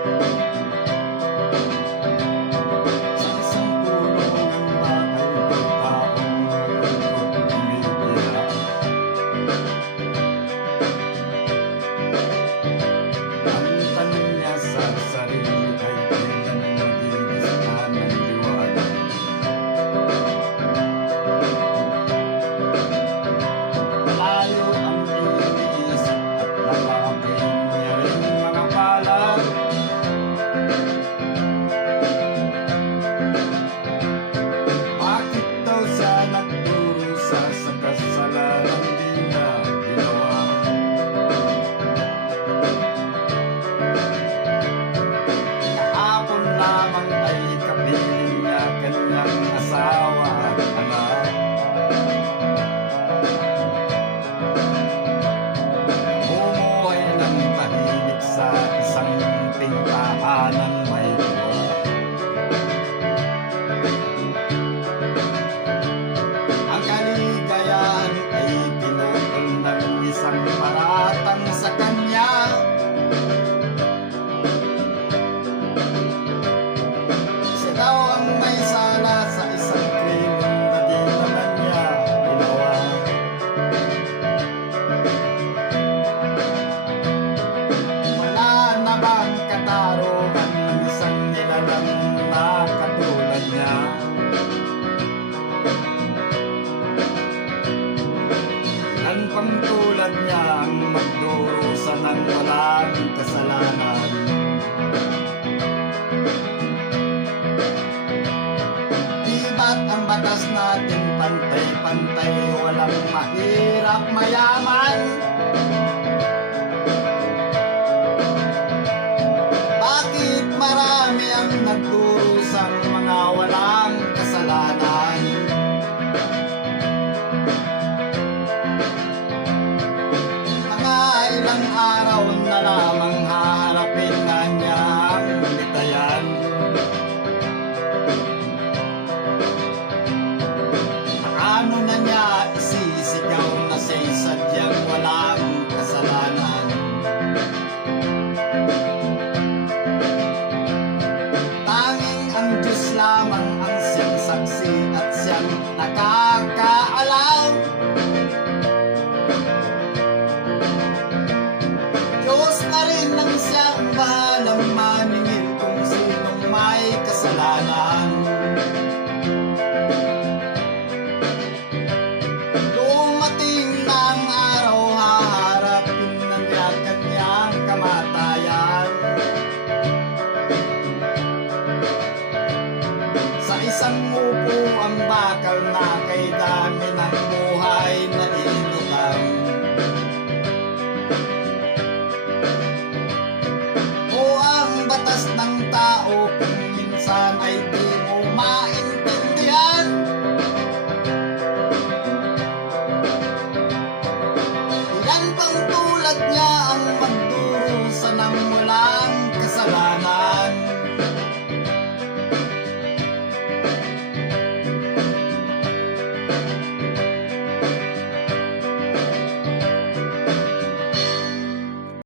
Sa isang puno ng bakal may taong malungkot umiiyak. Ang tanong niya sa sarili ay kailan magigising ng liwanag. Malayo ang iniisip at nakakain niya rin mga palad. Bakit daw siya nagdurusa sa kasalanan di niya ginawa? Kahapon lamang ay kapiling niya kanyang asawa at anak. Bumuhay ng tahimik sa isang tingkahanan may duwa. Ang kaligayahan ay pinutol ng isang paratang sa kanya. Siya daw ang may sala sa isang krimen na di naman niya ginawa. Wala na bang katarungan ng isang nilalang na katulad niya? Ilan pang tulad niya ang magdurusa ng walang kasalanan? Di ba't ang batas natin pantay-pantay, walang mahirap mayaman? Bakit marami ang nagdurusang mga walang kasalanan? Mga ilang araw na lamang haharapin na niya ang bitayan. Paano na niya isisigaw na siya'y sadyang walang kasalanan? Tanging ang Diyos lamang ang siyang saksi at siyang nakakaalam. Diyos na rin ang siyang bahalang maningil kung sinong may kasalanan. Dumating na ang araw, haharapin na niya kanyang kamatayan. Sa isang upo ang bakal na